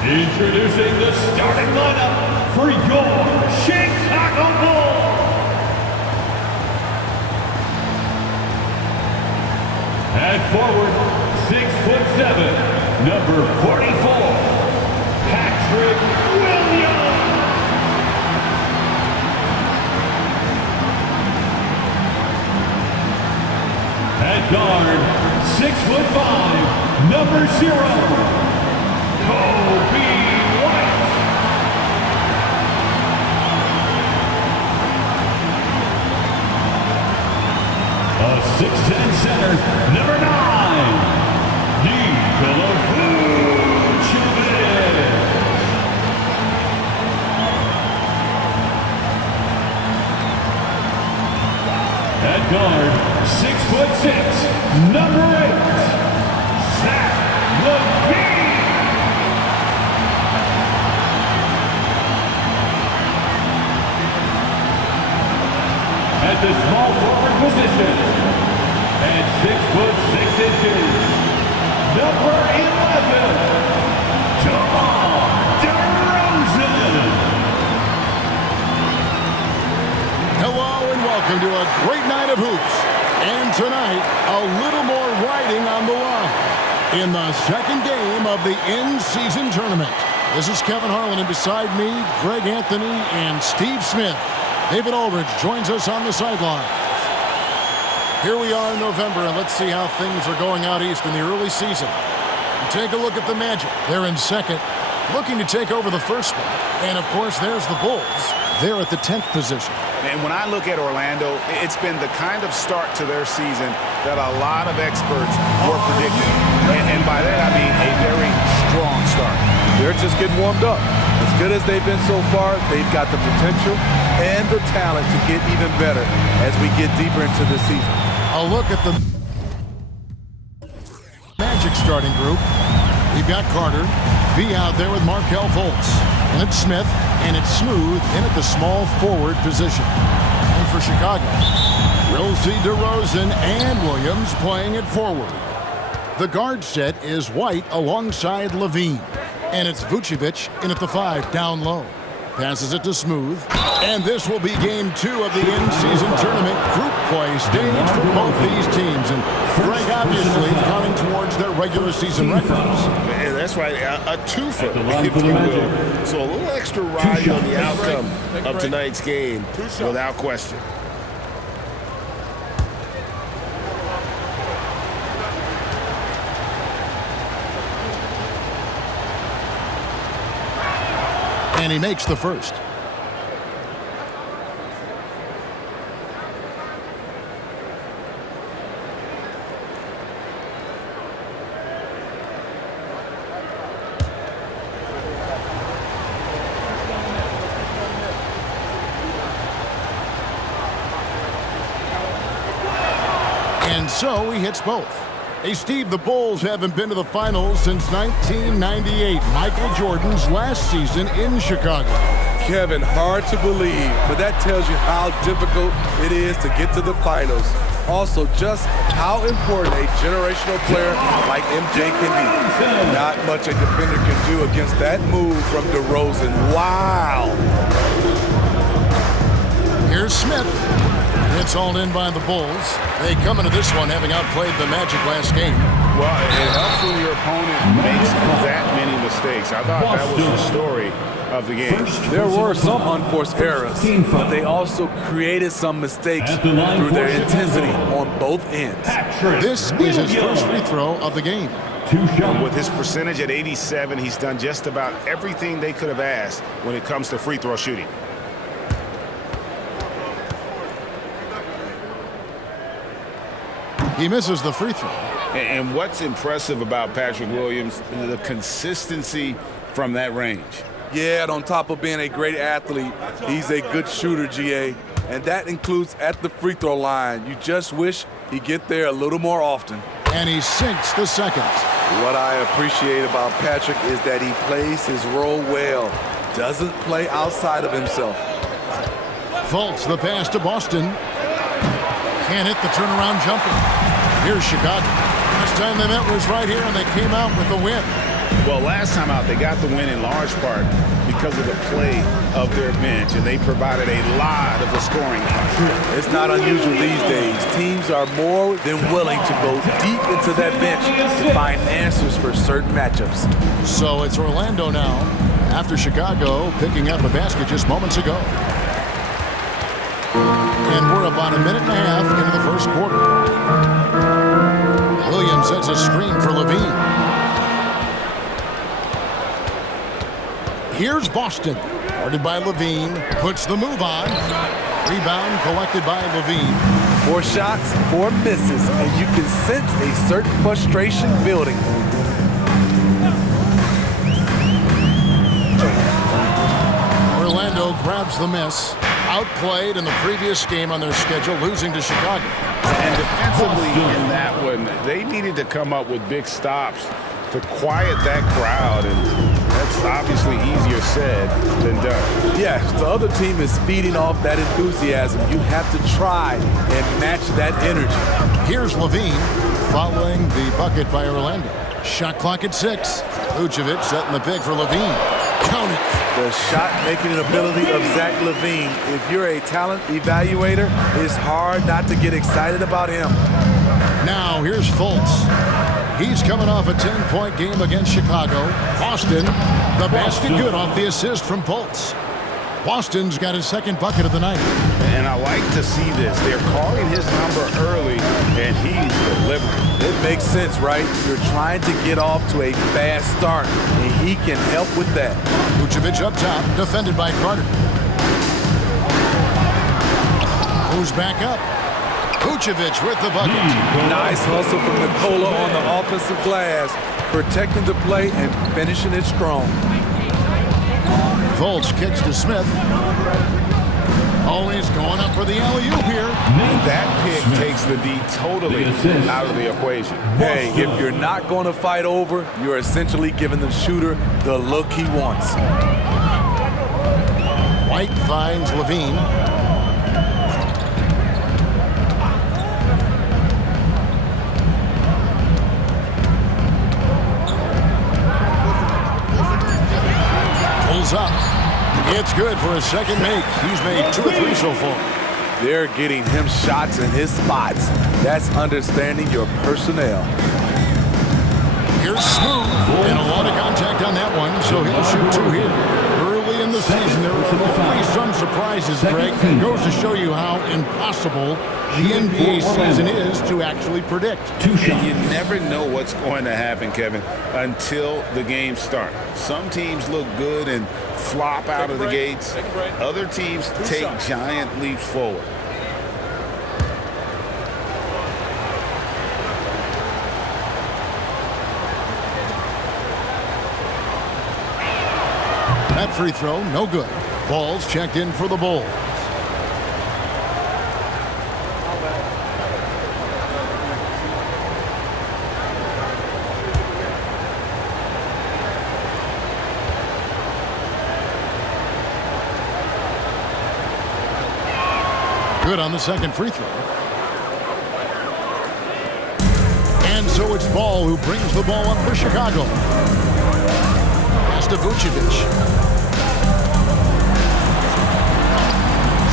Introducing the starting lineup for your Chicago Bulls. At forward, 6'7", number 44, Patrick Williams. At guard, 6'5", number 0, Kobe White. A 6'10" center, number 9, Nikola Vucevic. At guard, 6'6", number 8, Zach LaVine. At the small forward position, at 6'6", number 11, DeMar DeRozan. Hello and welcome to a great night of hoops. And tonight, a little more riding on the line in the second game of the in-season tournament. This is Kevin Harlan, and beside me, Greg Anthony and Steve Smith. David Aldridge joins us on the sideline. Here we are in November, and let's see how things are going out east in the early season. You take a look at the Magic. They're in second, looking to take over the first spot. And, of course, there's the Bulls. They're at the 10th position. And when I look at Orlando, it's been the kind of start to their season that a lot of experts were predicting. And by that, I mean a very strong start. They're just getting warmed up. As good as they've been so far, they've got the potential and the talent to get even better as we get deeper into the season. A look at the Magic starting group. We've got Carter, B out there with Markelle Fultz. And it's Smith, and it's Smooth in at the small forward position. And for Chicago, we'll see DeRozan and Williams playing at forward. The guard set is White alongside LaVine. And it's Vucevic in at the 5 down low. Passes it to Smooth. And this will be game 2 of the in-season tournament group play stage for both these teams. And Greg obviously counting towards their regular season records. And that's right, a twofer, if you will. So a little extra ride on the outcome of tonight's game, without question. And he makes the first. And so he hits both. Hey, Steve, the Bulls haven't been to the finals since 1998, Michael Jordan's last season in Chicago. Kevin, hard to believe, but that tells you how difficult it is to get to the finals. Also, just how important a generational player like MJ can be. Not much a defender can do against that move from DeRozan. Wow! Here's Smith. It's all in by the Bulls. They come into this one having outplayed the Magic last game. Well, it helps when your opponent makes that many mistakes. I thought that was the story of the game. There were some unforced errors, but they also created some mistakes through their intensity on both ends. This is his first free throw of the game. With his percentage at 87, he's done just about everything they could have asked when it comes to free throw shooting. He misses the free throw. And what's impressive about Patrick Williams, the consistency from that range. Yeah, and on top of being a great athlete, he's a good shooter, GA. And that includes at the free throw line. You just wish he'd get there a little more often. And he sinks the second. What I appreciate about Patrick is that he plays his role well. Doesn't play outside of himself. Fultz the pass to Boston. Can't hit the turnaround jumper. Here's Chicago. Last time they met was right here, and they came out with the win. Well, last time out, they got the win in large part because of the play of their bench, and they provided a lot of the scoring punch. It's not unusual these days. Teams are more than willing to go deep into that bench to find answers for certain matchups. So it's Orlando now, after Chicago picking up a basket just moments ago. And we're about a minute and a half into the first quarter. Williams sets a screen for Levine. Here's Boston, guarded by Levine, puts the move on. Rebound collected by Levine. 4 shots, 4 misses, and you can sense a certain frustration building. Orlando grabs the miss. Outplayed in the previous game on their schedule, losing to Chicago. And defensively in that one, they needed to come up with big stops to quiet that crowd, and that's obviously easier said than done. Yes, the other team is feeding off that enthusiasm. You have to try and match that energy. Here's Levine following the bucket by Orlando. Shot clock at 6. Vucevic setting the pick for Levine. Count it. The shot-making ability of Zach LaVine. If you're a talent evaluator, it's hard not to get excited about him. Now here's Fultz. He's coming off a 10-point game against Chicago. Boston, the basket good off the assist from Fultz. Boston's got his second bucket of the night. And I like to see this. They're calling his number early, and he's delivering. It makes sense, right? You're trying to get off to a fast start, and he can help with that. Vucevic up top, defended by Carter. Goes back up. Vucevic with the bucket. Nice hustle from Nikola on the offensive glass, protecting the play and finishing it strong. Fultz kicks to Smith. Always going up for the alley-oop here. That pick takes the D totally out of the equation. Hey, if you're not going to fight over, you're essentially giving the shooter the look he wants. White finds Levine. Pulls up. It's good for a second make. He's made 2 or 3 so far. They're getting him shots in his spots. That's understanding your personnel. Here's Smooth. And a lot of contact on that one, so he'll shoot 2 here. Early in the season, there will be some surprises, Greg. It goes to show you how impossible the NBA season is to actually predict. And you never know what's going to happen, Kevin, until the game starts. Some teams look good and flop out of the gates. Other teams take giant leaps forward. That free throw, no good. Ball's checked in for the Bulls. Good on the second free throw. And so it's Ball who brings the ball up for Chicago. Pass to Vucevic.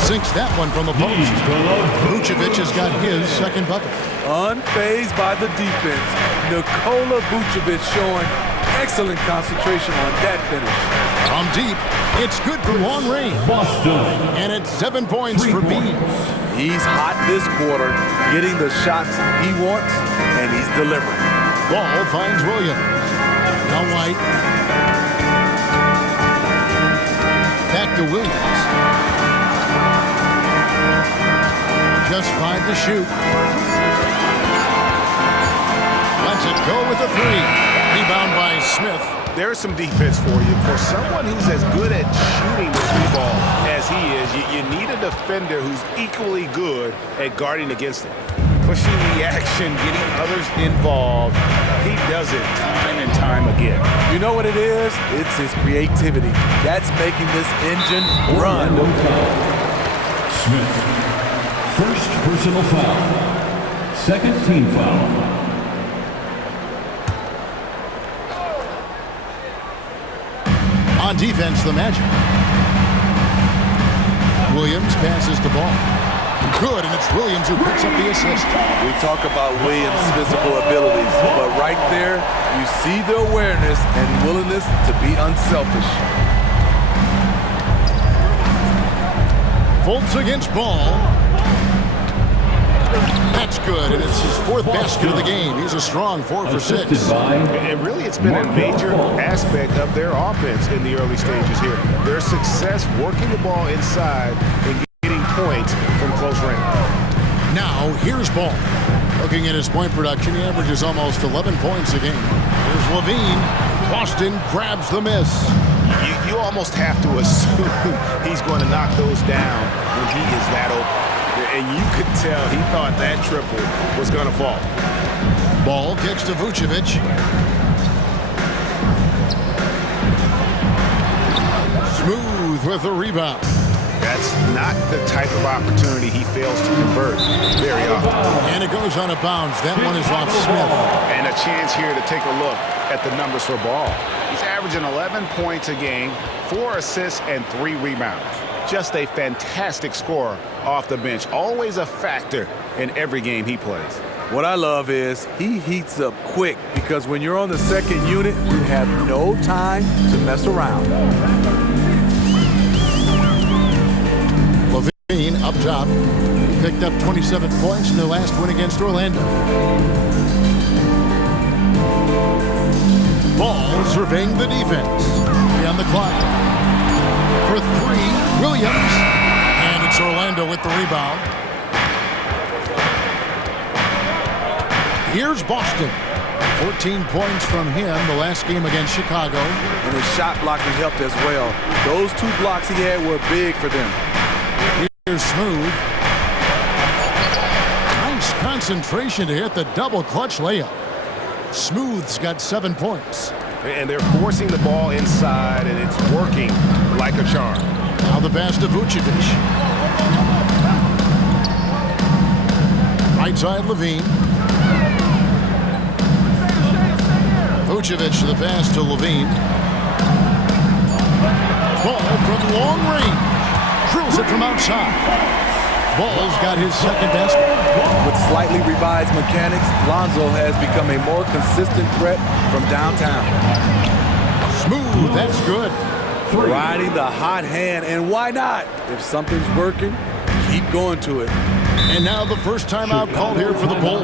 Sinks that one from the post. Vucevic has got his second bucket. Unfazed by the defense, Nikola Vucevic showing excellent concentration on that finish. From deep, it's good from long range. Boston. And it's 7 points for Bean. He's hot this quarter, getting the shots he wants, and he's delivering. Ball finds Williams. Now White. Back to Williams. Just 5 to shoot. Lets it go with a 3. Rebound by Smith. There's some defense for you. For someone who's as good at shooting the 3-ball as he is, you need a defender who's equally good at guarding against it. Pushing the action, getting others involved. He does it time and time again. You know what it is? It's his creativity. That's making this engine run. Smith. First personal foul. Second team foul. On defense, the Magic. Williams passes the ball. Good, and it's Williams who picks up the assist. We talk about Williams' physical abilities, but right there, you see the awareness and willingness to be unselfish. Fultz against Ball. That's good, and it's his fourth basket of the game. He's a strong 4 for 6. And really, it's been a major aspect of their offense in the early stages here. Their success working the ball inside and getting points from close range. Now, here's Ball. Looking at his point production, he averages almost 11 points a game. Here's Levine. Boston grabs the miss. You almost have to assume he's going to knock those down when he is that open. And you could tell he thought that triple was going to fall. Ball kicks to Vucevic. Smooth with the rebound. That's not the type of opportunity he fails to convert very often. And it goes on a bounce. That one is off Smith. And a chance here to take a look at the numbers for Ball. He's averaging 11 points a game, 4 assists, and 3 rebounds. Just a fantastic scorer off the bench. Always a factor in every game he plays. What I love is he heats up quick because when you're on the second unit, you have no time to mess around. Levine up top. He picked up 27 points in their last win against Orlando. Ball surveying the defense. On the clock. For 3, Williams. And it's Orlando with the rebound. Here's Boston. 14 points from him the last game against Chicago. And his shot blocking helped as well. Those 2 blocks he had were big for them. Here's Smooth. Nice concentration to hit the double clutch layup. Smooth's got 7 points. And they're forcing the ball inside, and it's working like a charm. Now the pass to Vucevic. Right side, Levine. Vucevic to the pass to Levine. Ball from long range. Drills it from outside. Ball's got his second basket. With slightly revised mechanics, Lonzo has become a more consistent threat from downtown. Smooth, that's good. Riding the hot hand, and why not? If something's working, keep going to it. And now the first timeout called here for the Bulls.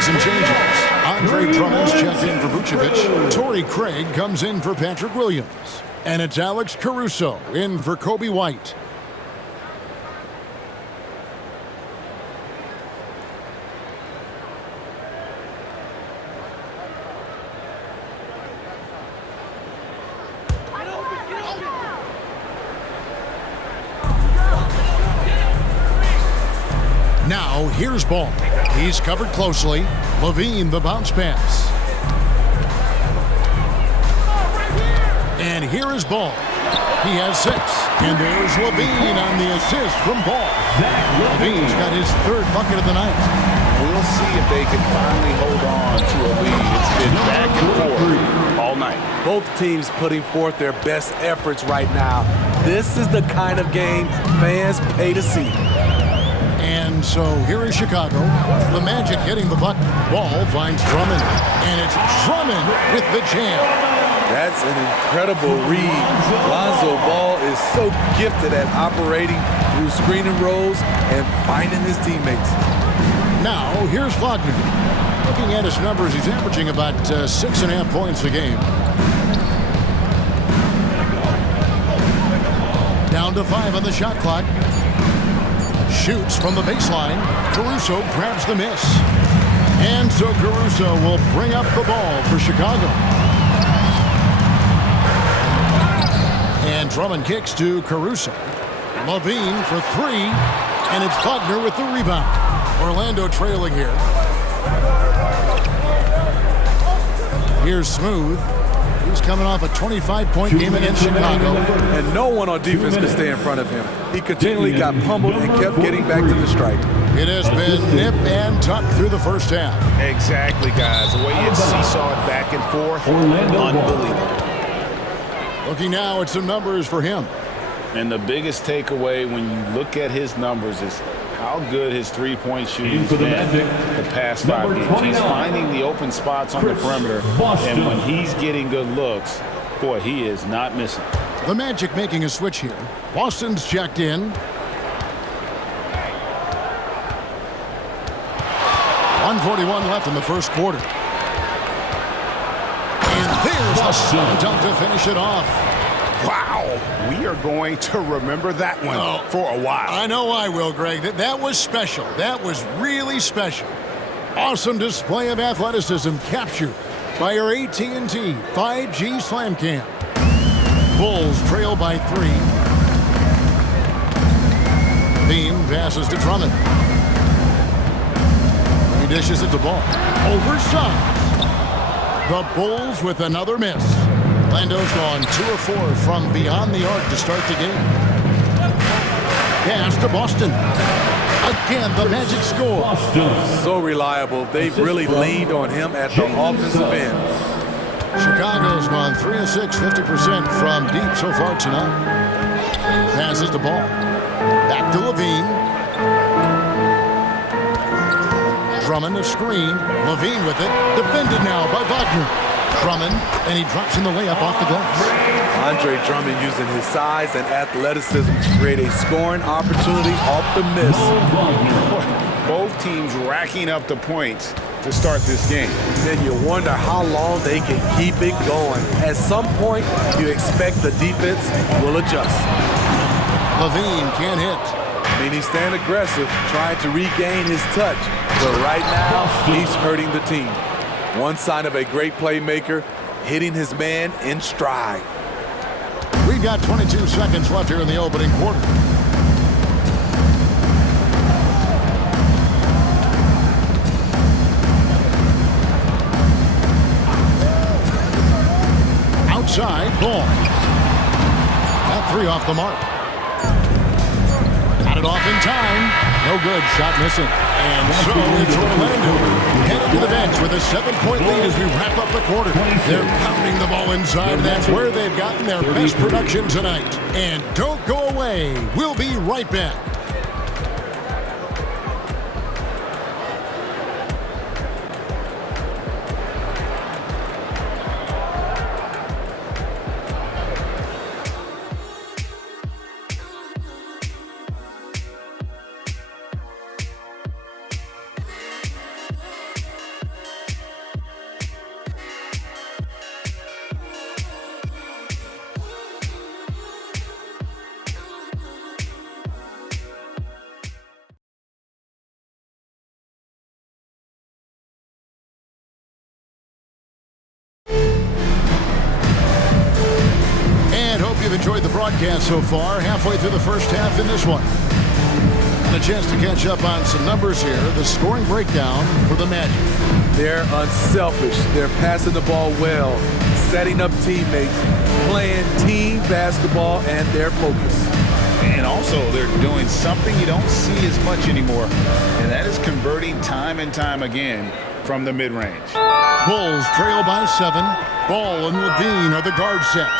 Some changes. Andre Drummond's checked in for Vucevic. Torrey Craig comes in for Patrick Williams. And it's Alex Caruso in for Kobe White. Now, here's Ball. He's covered closely. Levine, the bounce pass. And here is Ball. He has 6. And there's Levine on the assist from Ball. Levine's got his 3rd bucket of the night. We'll see if they can finally hold on to a lead. It's been back and forth all night. Both teams putting forth their best efforts right now. This is the kind of game fans pay to see. And so here is Chicago. The Magic getting the buck. Ball finds Drummond. And it's Drummond with the jam. That's an incredible read. Lonzo Ball is so gifted at operating through screening rolls and finding his teammates. Now, here's Wagner. Looking at his numbers, he's averaging about 6.5 points a game. Down to 5 on the shot clock. Shoots from the baseline. Caruso grabs the miss. And so Caruso will bring up the ball for Chicago. And Drummond kicks to Caruso. Levine for 3. And it's Wagner with the rebound. Orlando trailing here. Here's Smooth. He's coming off a 25-point game against Chicago. And no one on defense could stay in front of him. He continually got pummeled and kept getting back to the stripe. It has been nip and tuck through the first half. Exactly, guys. The way it seesawed back and forth, unbelievable. Looking now at some numbers for him. And the biggest takeaway when you look at his numbers is how good his three-point shooting has been the past 5 games. He's finding the open spots on the perimeter, and when he's getting good looks, boy, he is not missing. The Magic making a switch here. Boston's checked in. 1:41 left in the first quarter. And there's the slam dunk to finish it off. Wow, we are going to remember that one for a while. I know I will, Greg. That was special. That was really special. Awesome display of athleticism captured by our AT&T 5G Slam Cam. Bulls trail by 3. Beam passes to Drummond. He dishes it to Ball. Oversized. The Bulls with another miss. Orlando's gone 2 of 4 from beyond the arc to start the game. Pass to Boston. Again, the Magic score. So reliable. They've really leaned on him at the offensive end. Chicago's gone 3 of 6, 50% from deep so far tonight. Passes the ball. Back to Levine. Drummond a screen. Levine with it. Defended now by Wagner. Drummond, and he drops in the layup off the glass. Andre Drummond using his size and athleticism to create a scoring opportunity off the miss. Both teams racking up the points to start this game. Then you wonder how long they can keep it going. At some point, you expect the defense will adjust. Levine can't hit. I mean, he's staying aggressive, trying to regain his touch. But right now, he's hurting the team. One sign of a great playmaker, hitting his man in stride. We've got 22 seconds left here in the opening quarter. Outside, Ball. That 3 off the mark. Got it off in time. No good. Shot missing. And so it's Orlando headed to the bench with a 7-point lead as we wrap up the quarter. They're pounding the ball inside, and that's where they've gotten their best production tonight. And don't go away. We'll be right back. You've enjoyed the broadcast so far, halfway through the first half in this one. And a chance to catch up on some numbers here. The scoring breakdown for the Magic. They're unselfish. They're passing the ball well, setting up teammates, playing team basketball, and their focus. And also, they're doing something you don't see as much anymore, and that is converting time and time again from the mid-range. Bulls trail by 7. Ball and Levine are the guard set.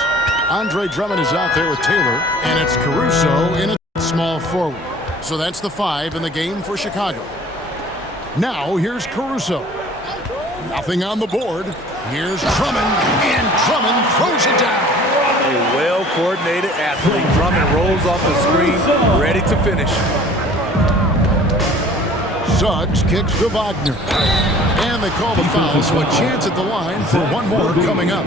Andre Drummond is out there with Taylor, and it's Caruso in a small forward. So that's the 5 in the game for Chicago. Now here's Caruso. Nothing on the board. Here's Drummond, and Drummond throws it down. A well-coordinated athlete. Drummond rolls off the screen, ready to finish. Suggs kicks to Wagner. And they call the foul, so a chance at the line for one more coming up.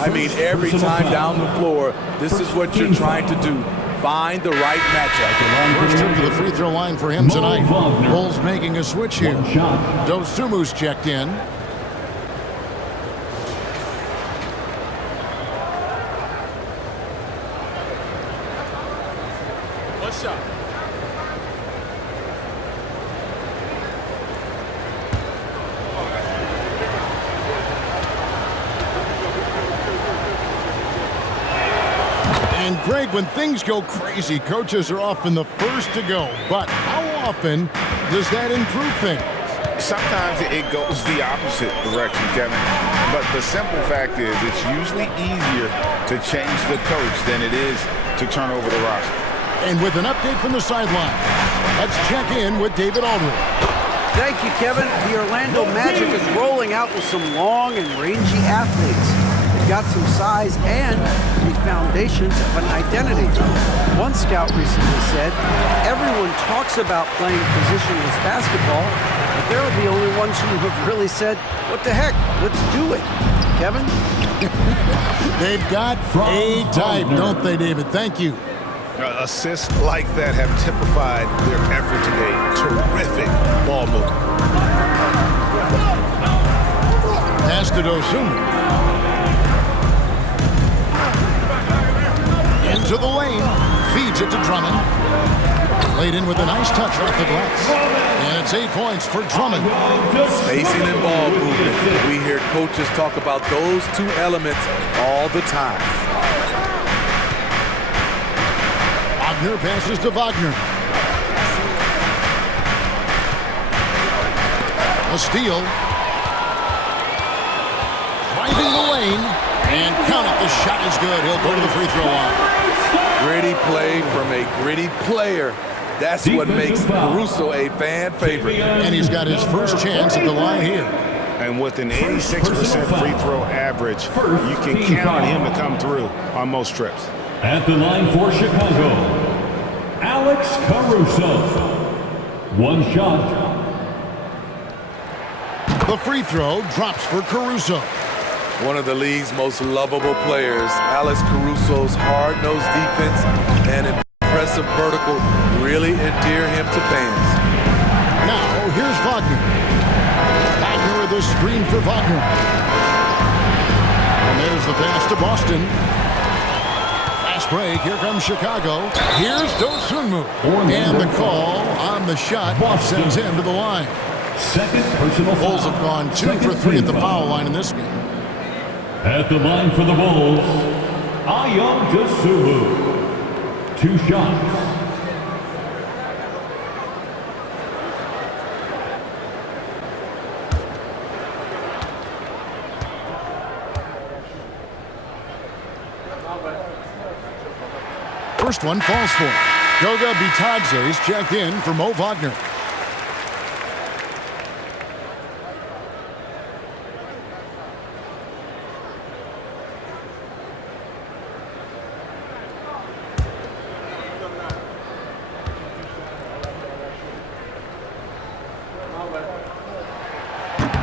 I mean, every time down the floor, this is what you're trying to do. Find the right matchup. First trip to the free throw line for him tonight. Bulls making a switch here. Dosumu's checked in. What's up? And Greg, when things go crazy, coaches are often the first to go. But how often does that improve things? Sometimes it goes the opposite direction, Kevin. But the simple fact is it's usually easier to change the coach than it is to turn over the roster. And with an update from the sideline, let's check in with David Aldridge. Thank you, Kevin. The Orlando Magic is rolling out with some long and rangy athletes. They've got some size and the foundations of an identity. One scout recently said, everyone talks about playing positionless basketball, but they're the only ones who have really said, what the heck, let's do it. Kevin? They've got a type, don't they, David? Thank you. Assists like that have typified their effort today. Terrific ball movement. Pass to Dosunmu. Into the lane. Feeds it to Drummond. Laid in with a nice touch off the glass. And it's 8 points for Drummond. Spacing and ball movement. We hear coaches talk about those two elements all the time. Wagner passes to Wagner. A steal. Driving the lane. And count it. The shot is good. He'll go to the free throw line. Gritty play from a gritty player. That's what makes Caruso a fan favorite. And he's got his first chance at the line here. And with an 86% free throw average, you can count on him to come through on most trips. At the line for Chicago, Alex Caruso. One shot. The free throw drops for Caruso. One of the league's most lovable players, Alex Caruso's hard-nosed defense and impressive vertical really endear him to fans. Now, here's Wagner. Wagner with a screen for Wagner. And there's the pass to Boston. Fast break. Here comes Chicago. Here's Dosunmu. And the call on the shot sends him to the line. Second personal foul. Bulls have gone 2 for 3 at the foul line in this game. At the line for the Bulls, Ayo Dosunmu. 2 shots. First one falls for him. Goga Bitadze is checked in for Mo Wagner.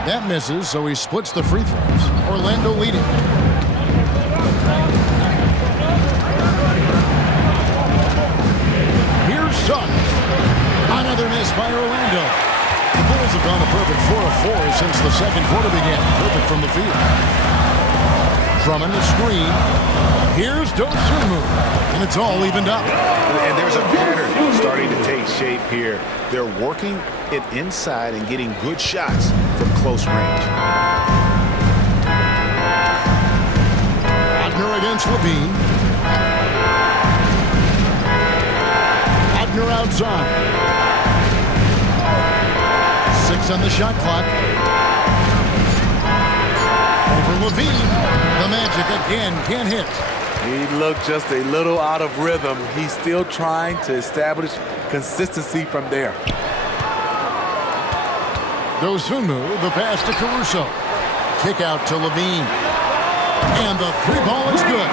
That misses, so he splits the free throws. Orlando leading. Here's Suggs. Another miss by Orlando. The Bulls have gone a perfect 4 of 4 since the second quarter began. Perfect from the field. Drummond the screen. Here's Dosunmu. And it's all evened up. And there's a pattern starting to take shape here. They're working it inside and getting good shots from close range. Wagner against Levine. Wagner outside. 6 on the shot clock. Over Levine. The Magic again can't hit. He looked just a little out of rhythm. He's still trying to establish consistency from there. Dosunmu, the pass to Caruso. Kick out to Levine. And the three ball is good.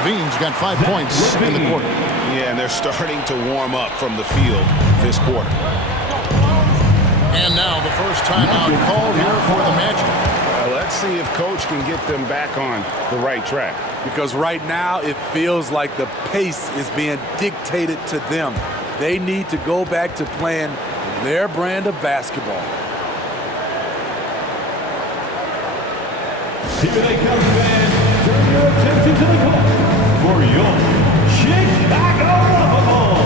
Levine's got 5 points in the quarter. Yeah, and they're starting to warm up from the field this quarter. And now the first timeout called here for the Magic. Let's see if Coach can get them back on the right track. Because right now it feels like the pace is being dictated to them. They need to go back to playing their brand of basketball. Here they come, fans. Turn your attention to the court for your Chicago Bulls.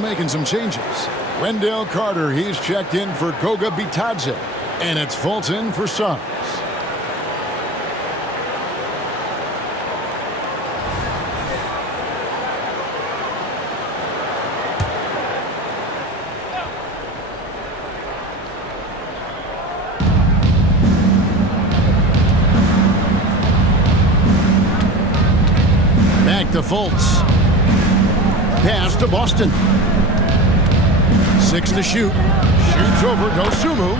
Making some changes. Wendell Carter, he's checked in for Goga Bitadze, and it's Fulton for Suggs. Back to Fultz. Pass to Boston. 6 to shoot. Shoots over Dosunmu.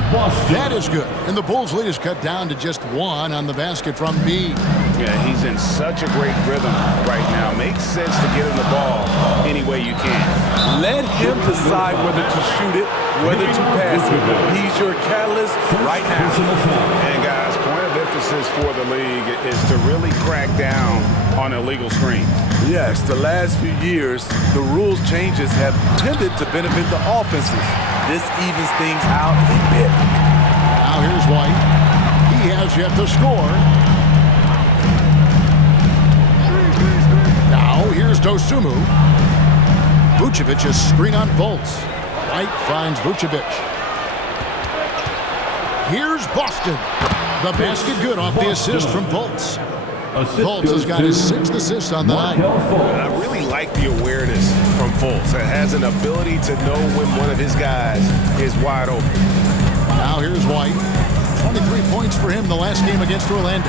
That is good. And the Bulls' lead is cut down to just 1 on the basket from B. Yeah, he's in such a great rhythm right now. Makes sense to get him the ball any way you can. Let him decide whether to shoot it, whether to pass it. He's your catalyst right now. And guys, point of emphasis for the league is to really crack down on illegal screens. Yes, the last few years, the rules changes have tended to benefit the offenses. This evens things out a bit. Now here's White. He has yet to score. Now here's Dosunmu. Vucevic is screen on Fultz. White finds Vucevic. Here's Boston. The basket good off the assist from Fultz. Fultz has got his 6th assist on the night. I really like the awareness from Fultz. It has an ability to know when one of his guys is wide open. Now here's White. 23 points for him the last game against Orlando.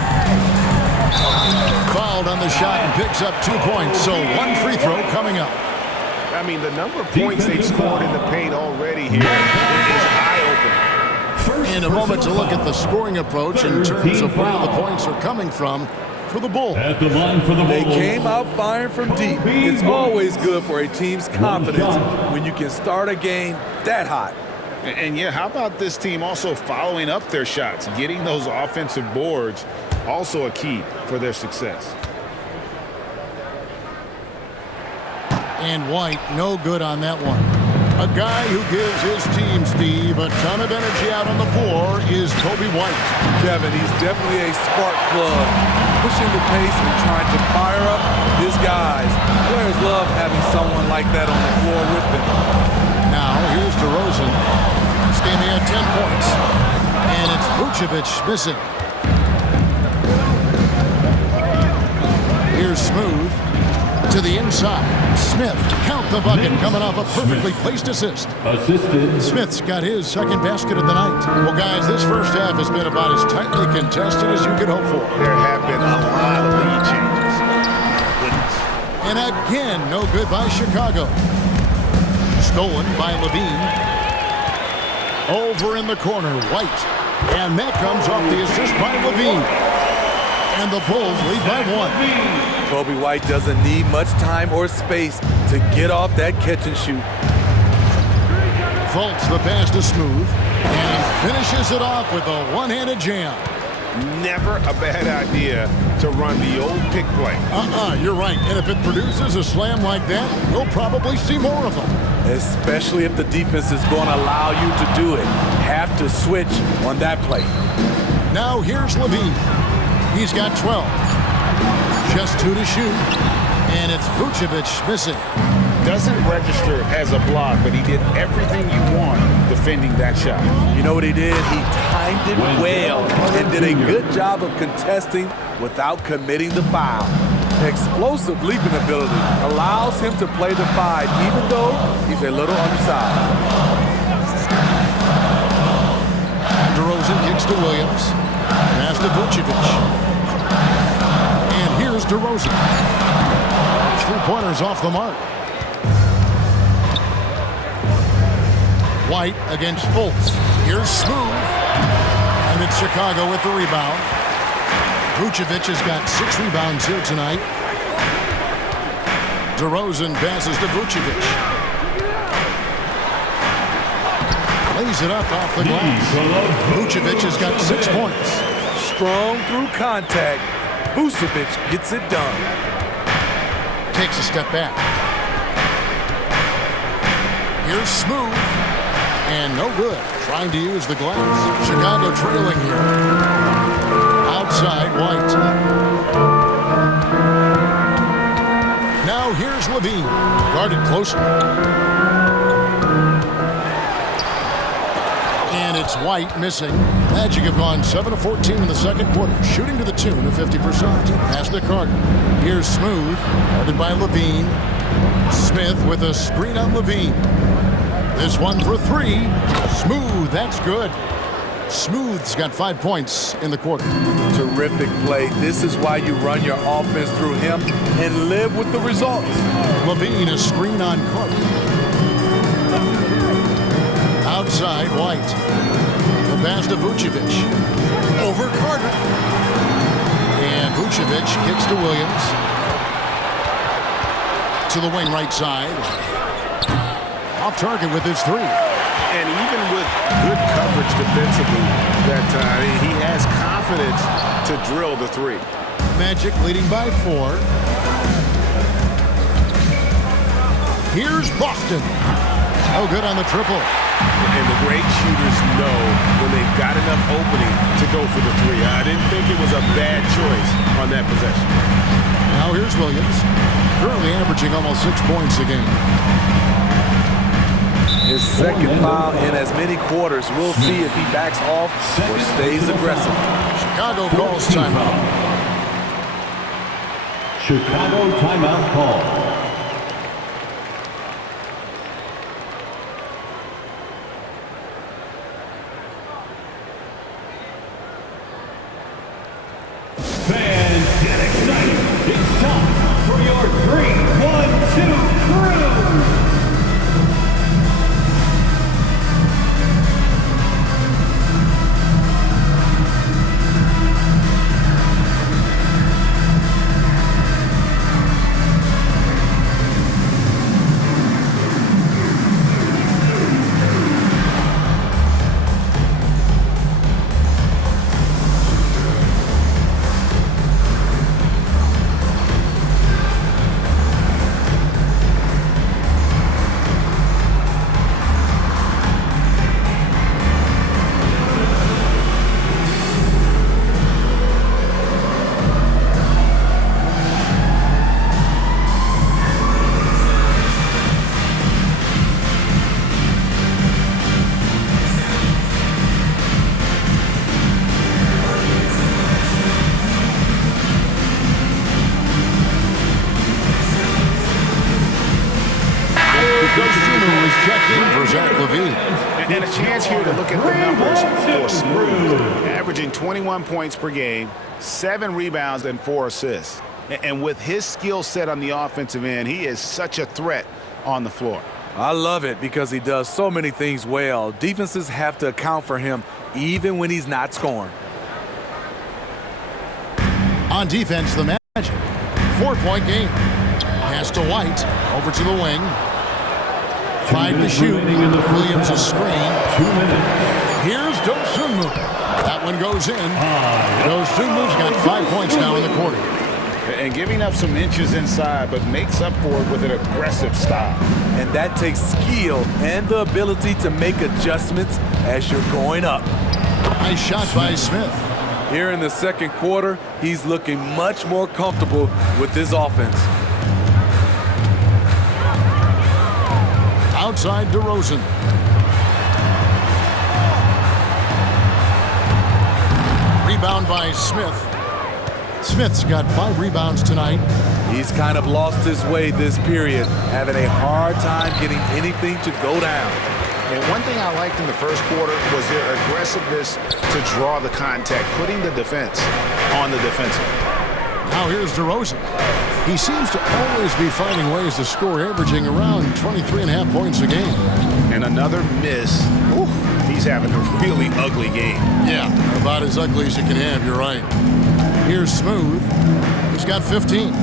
Fouled on the shot and picks up 2 points, so 1 free throw coming up. I mean, the number of points they've scored in the paint already here is eye-opening. In a moment to look at the scoring approach in terms of where the points are coming from for the Bulls. At the line for the Bulls. They came out firing from deep. It's always good for a team's confidence when you can start a game that hot. And yeah, how about this team also following up their shots? Getting those offensive boards, also a key for their success. And White, no good on that one. A guy who gives his team, Steve, a ton of energy out on the floor is Coby White. Kevin, he's definitely a spark plug, pushing the pace and trying to fire up his guys. Players love having someone like that on the floor with them. Now, here's DeRozan. This game he had 10 points. And it's Vucevic missing. Here's Smooth to the inside. Smith, count the bucket, coming off a perfectly placed assist. Assisted. Smith's got his 2nd basket of the night. Well, guys, this first half has been about as tightly contested as you could hope for. There have been a lot of lead changes. And again, no good by Chicago. Stolen by Levine. Over in the corner, White. And that comes off the assist by Levine. And the Bulls lead by 1. Coby White doesn't need much time or space to get off that catch and shoot. Fultz, the pass to Smooth. And he finishes it off with a one-handed jam. Never a bad idea to run the old pick play. You're right. And if it produces a slam like that, we'll probably see more of them. Especially if the defense is going to allow you to do it. Have to switch on that play. Now here's Levine. He's got 12. Just 2 to shoot. And it's Vucevic missing. Doesn't register as a block, but he did everything you want defending that shot. You know what he did? He timed it well and did a good job of contesting without committing the foul. Explosive leaping ability allows him to play the 5 even though he's a little undersized. DeRozan kicks to Williams. Pass to Vucevic. And here's DeRozan. 3-pointers off the mark. White against Fultz. Here's Smooth. And it's Chicago with the rebound. Vucevic has got 6 rebounds here tonight. DeRozan passes to Vucevic. Lays it up off the glass. Vucevic has got 6 points. Strong through contact. Vucevic gets it done. Takes a step back. Here's Smooth. And no good. Trying to use the glass. Chicago trailing here. Outside White. Now here's Levine. Guarded closely. And it's White missing. Magic have gone 7 of 14 in the second quarter, shooting to the tune of 50%. Pass to Carter. Here's Smooth. Guarded by Levine. Smith with a screen on Levine. This one for 3. Smooth, that's good. Smooth's got 5 points in the quarter. Terrific play. This is why you run your offense through him and live with the results. Levine a screen on Carter. Outside White. The pass to Vucevic. Over Carter. And Vucevic kicks to Williams. To the wing right side. Off target with his 3. And even with good coverage defensively that time, he has confidence to drill the 3. Magic leading by 4. Here's Boston. Oh, good on the triple. And the great shooters know when they've got enough opening to go for the 3. I didn't think it was a bad choice on that possession. Now here's Williams. Currently averaging almost 6 points a game. His second foul in as many quarters. We'll see if he backs off or stays aggressive. Chicago calls timeout. Chicago timeout call. Fans, get excited. It's time for your 3-1-2 crew. And a chance here to look at the numbers for Smooth. Averaging 21 points per game, 7 rebounds, and 4 assists. And with his skill set on the offensive end, he is such a threat on the floor. I love it because he does so many things well. Defenses have to account for him even when he's not scoring. On defense, the Magic. 4-point game. Pass to White. Over to the wing. 5 to shoot. Williams a screen. 2 minutes. Here's Dosunmu. That one goes in. Dosunmu's got 5 points now in the quarter. And giving up some inches inside, but makes up for it with an aggressive style. And that takes skill and the ability to make adjustments as you're going up. Nice shot by Smith. Here in the second quarter, he's looking much more comfortable with his offense. Outside DeRozan. Rebound by Smith. Smith's got 5 rebounds tonight. He's kind of lost his way this period, having a hard time getting anything to go down. And one thing I liked in the first quarter was their aggressiveness to draw the contact, putting the defense on the defensive. Now here's DeRozan. He seems to always be finding ways to score, averaging around 23.5 points a game. And another miss. Ooh, he's having a really ugly game. Yeah, about as ugly as you can have, you're right. Here's Smooth. He's got 15.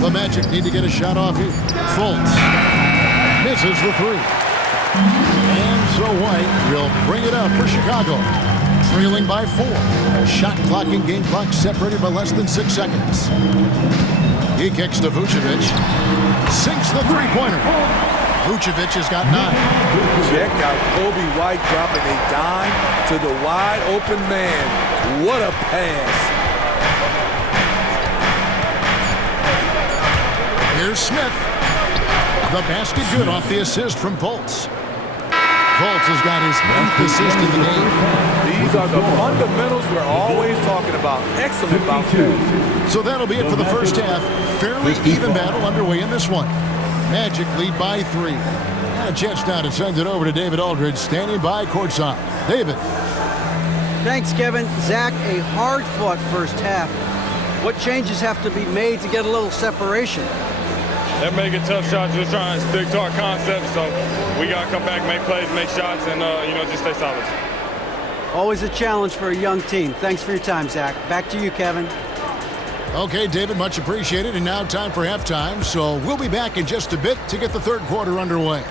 The Magic need to get a shot off here. Fultz misses the 3. And so White will bring it up for Chicago. Trailing by 4. Shot clock and game clock separated by less than 6 seconds. He kicks to Vucevic. Sinks the 3-pointer. Vucevic has got 9. Check out Kobe White dropping a dime to the wide open man. What a pass. Here's Smith. The basket good off the assist from Fultz. Fultz has got his 8th assist in the game. These are the fundamentals we're always talking about. Excellent bounce pass. So that'll be it for the first half. Fairly even battle underway in this one. Magic lead by 3. And a chance now to send it over to David Aldridge, standing by courtside. David. Thanks, Kevin. Zach, a hard-fought first half. What changes have to be made to get a little separation? They're making tough shots, just trying to stick to our concept. So we got to come back, make plays, make shots, and, just stay solid. Always a challenge for a young team. Thanks for your time, Zach. Back to you, Kevin. Okay, David, much appreciated. And now time for halftime. So we'll be back in just a bit to get the third quarter underway.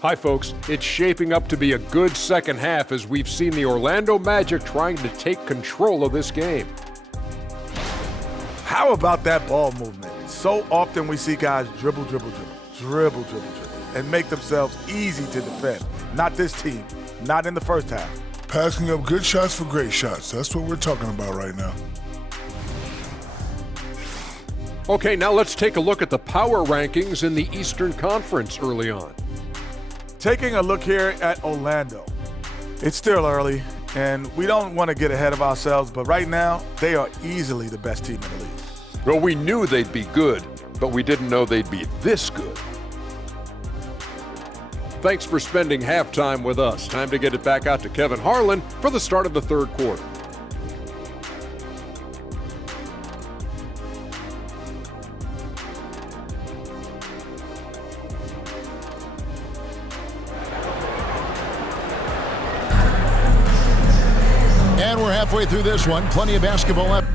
Hi, folks. It's shaping up to be a good second half as we've seen the Orlando Magic trying to take control of this game. How about that ball movement? So often we see guys dribble, and make themselves easy to defend. Not this team, not in the first half. Passing up good shots for great shots. That's what we're talking about right now. Okay, now let's take a look at the power rankings in the Eastern Conference early on. Taking a look here at Orlando. It's still early, and we don't want to get ahead of ourselves, but right now, they are easily the best team in the league. Well, we knew they'd be good, but we didn't know they'd be this good. Thanks for spending halftime with us. Time to get it back out to Kevin Harlan for the start of the third quarter. And we're halfway through this one. Plenty of basketball left.